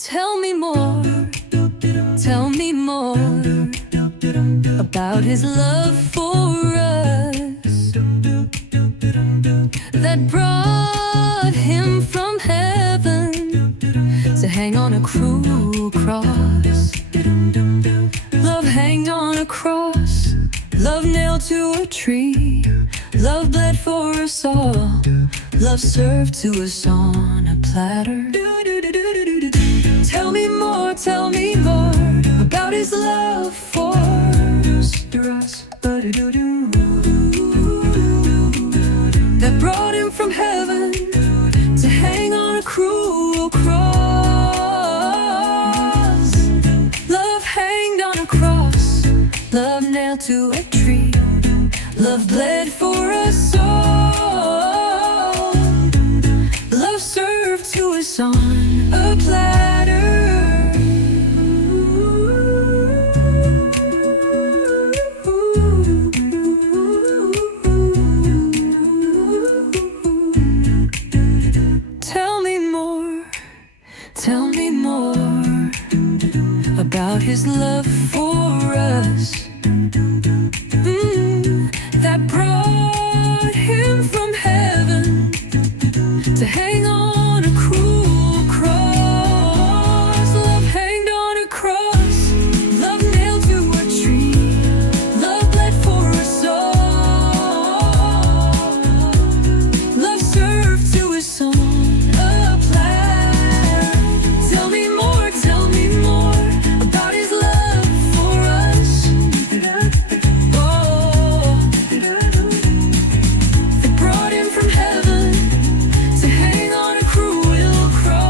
Tell me more, tell me more about his love for us that brought him from heaven to hang on a cruel cross. Love hanged on a cross, love nailed to a tree, love bled for us all, love served to us on a platter. Tell me more about his love for us that brought him from heaven to hang on a cruel cross. Love hanged on a cross, love nailed to a tree, love bled for us all, love served to us on a platter. Tell me more about his love for us that brought him from heaven to hang on a cruel cross. Love hanged on a cross, love nailed to a tree, love bled for us all, love served to us on a platter. Tell me more about his love for us. Oh, that brought him from heaven to hang on a cruel cross.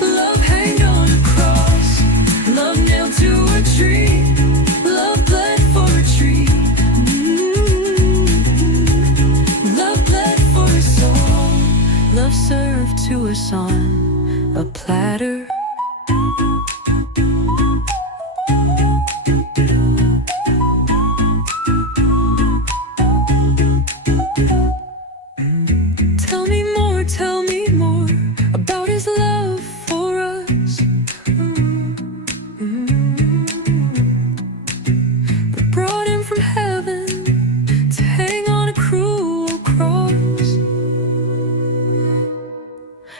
Love hanged on a cross, love nailed to a tree, love bled for a tree, love bled for us all, love served to us on a platter.